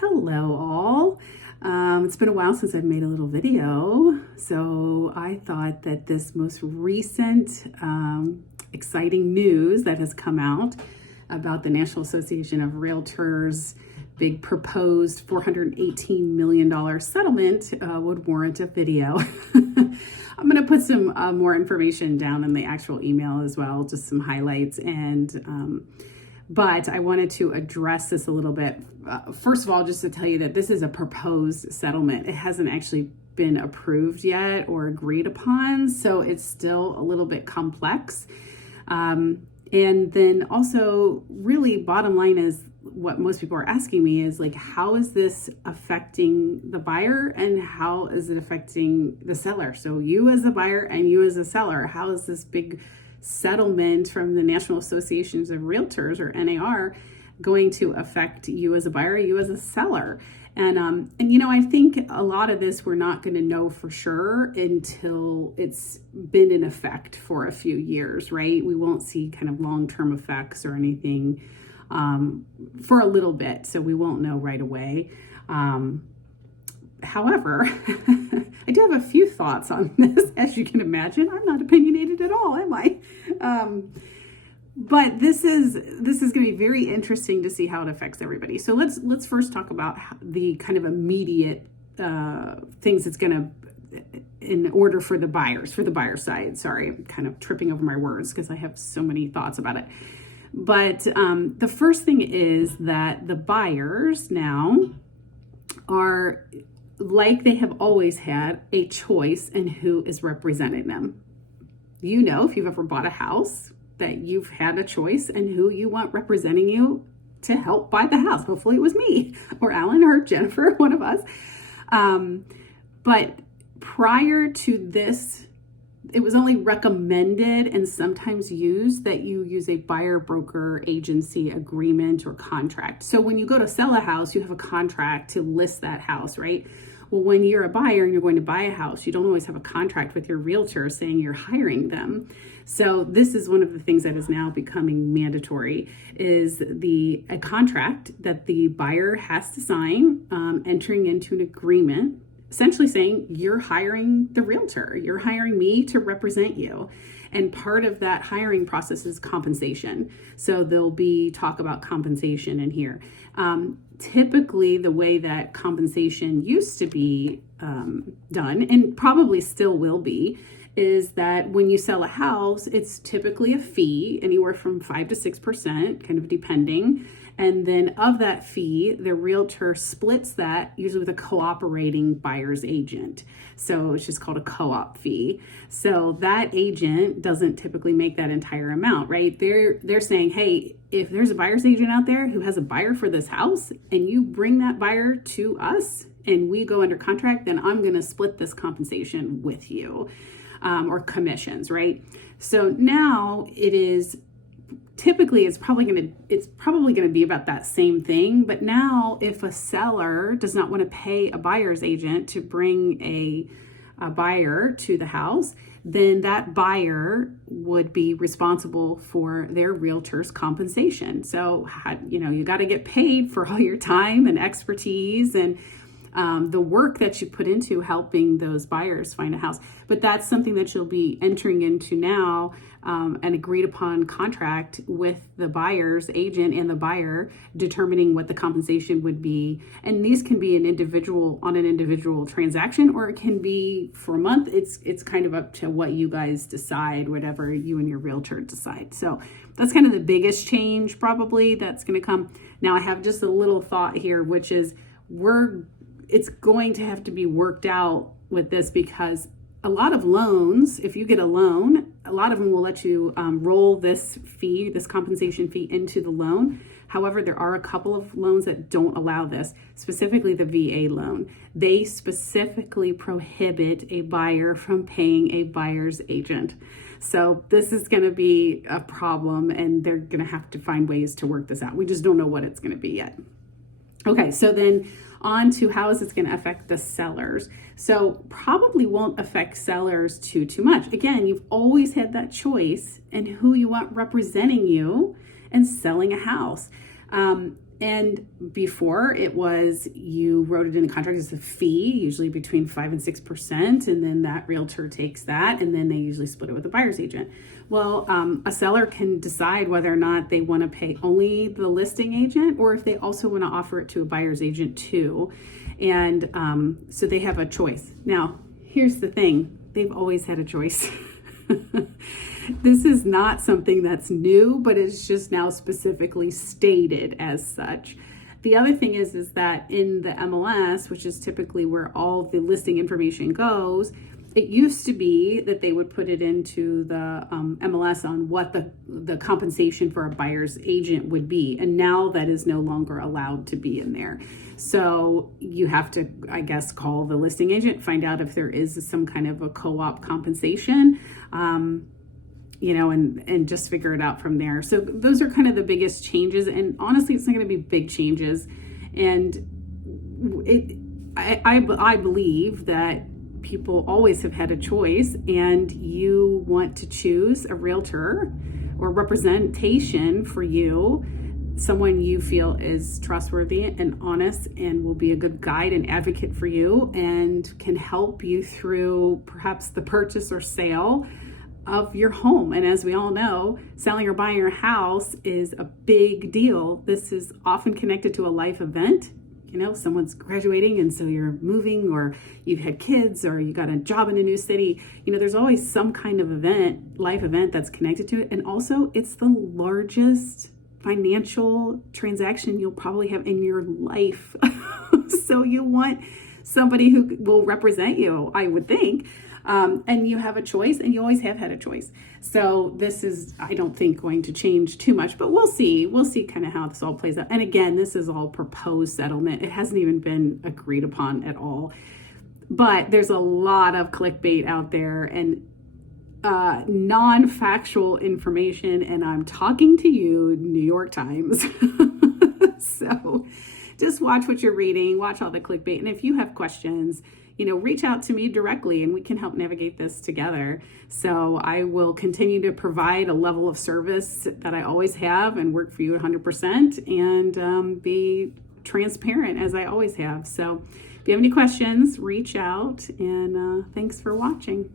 Hello all. It's been a while since I've made a little video, so I thought that this most recent exciting news that has come out about the National Association of Realtors' big proposed $418 million settlement would warrant a video. I'm going to put some more information down in the actual email as well, just some highlights, but I wanted to address this a little bit. First of all, just to tell you that this is a proposed settlement. It hasn't actually been approved yet or agreed upon, so it's still a little bit complex. And then also, really, bottom line is what most people are asking me is like, how is this affecting the buyer and how is it affecting the seller? So you as a buyer and you as a seller, how is this big settlement from the National Associations of Realtors, or NAR, going to affect you as a buyer, you as a seller? And you know, I think a lot of this we're not going to know for sure until it's been in effect for a few years, right? We won't see kind of long-term effects or anything for a little bit, so we won't know right away. However, I do have a few thoughts on this. As you can imagine, I'm not opinionated at all, am I? But this is going to be very interesting to see how it affects everybody. So let's first talk about the kind of immediate things it's going to, in order for the buyer side. Sorry, I'm kind of tripping over my words because I have so many thoughts about it. But the first thing is that the buyers now are, like they have always had, a choice in who is representing them. You know, if you've ever bought a house, that you've had a choice in who you want representing you to help buy the house. Hopefully it was me or Alan or Jennifer, one of us. But prior to this, it was only recommended and sometimes used that you use a buyer broker agency agreement or contract. So when you go to sell a house, you have a contract to list that house, right? Well, when you're a buyer and you're going to buy a house, you don't always have a contract with your realtor saying you're hiring them. So this is one of the things that is now becoming mandatory, is a contract that the buyer has to sign, entering into an agreement, essentially saying you're hiring the realtor, you're hiring me to represent you. And part of that hiring process is compensation. So there'll be talk about compensation in here. Typically, the way that compensation used to be done, and probably still will be, is that when you sell a house, it's typically a fee, anywhere from 5 to 6%, kind of depending. And then of that fee, the realtor splits that, usually with a cooperating buyer's agent. So it's just called a co-op fee. So that agent doesn't typically make that entire amount, right? They're saying, hey, if there's a buyer's agent out there who has a buyer for this house and you bring that buyer to us and we go under contract, then I'm going to split this compensation with you, or commissions, right? So now it is, typically it's probably going to be about that same thing. But now if a seller does not want to pay a buyer's agent to bring a buyer to the house, then that buyer would be responsible for their realtor's compensation. So, you know, you got to get paid for all your time and expertise and the work that you put into helping those buyers find a house. But that's something that you'll be entering into now, an agreed upon contract with the buyer's agent and the buyer, determining what the compensation would be. And these can be on an individual transaction, or it can be for a month. It's kind of up to what you guys decide, whatever you and your realtor decide. So that's kind of the biggest change probably that's going to come. Now I have just a little thought here, which is it's going to have to be worked out with this, because a lot of loans, if you get a loan, a lot of them will let you roll this compensation fee into the loan. However, there are a couple of loans that don't allow this, specifically the VA loan. They specifically prohibit a buyer from paying a buyer's agent. So this is going to be a problem, and they're going to have to find ways to work this out. We just don't know what it's going to be yet. Okay, so then on to how is this going to affect the sellers. So probably won't affect sellers too much. Again, you've always had that choice in who you want representing you and selling a house. And before it was you wrote it in the contract as a fee, usually between 5 and 6%, and then that realtor takes that, and then they usually split it with the buyer's agent. Well, a seller can decide whether or not they want to pay only the listing agent, or if they also want to offer it to a buyer's agent too. And so they have a choice. Now, here's the thing: they've always had a choice. This is not something that's new, but it's just now specifically stated as such. The other thing is that in the MLS, which is typically where all the listing information goes, it used to be that they would put it into the MLS on what the compensation for a buyer's agent would be. And now that is no longer allowed to be in there. So you have to, I guess, call the listing agent, find out if there is some kind of a co-op compensation, and just figure it out from there. So those are kind of the biggest changes. And honestly, it's not going to be big changes. And I believe that people always have had a choice, and you want to choose a realtor or representation for you, someone you feel is trustworthy and honest and will be a good guide and advocate for you and can help you through perhaps the purchase or sale of your home. And as we all know, selling or buying your house is a big deal. This is often connected to a life event. Someone's graduating and so you're moving, or you've had kids, or you got a job in a new city. There's always some kind of life event that's connected to it. And also it's the largest financial transaction you'll probably have in your life. So you want somebody who will represent you, I would think. And you have a choice, and you always have had a choice. So this is, I don't think, going to change too much, but we'll see. We'll see kind of how this all plays out. And again, this is all proposed settlement. It hasn't even been agreed upon at all. But there's a lot of clickbait out there and non-factual information. And I'm talking to you, New York Times. So just watch what you're reading, watch all the clickbait. And if you have questions, reach out to me directly and we can help navigate this together. So I will continue to provide a level of service that I always have and work for you 100% and be transparent as I always have. So if you have any questions, reach out, and thanks for watching.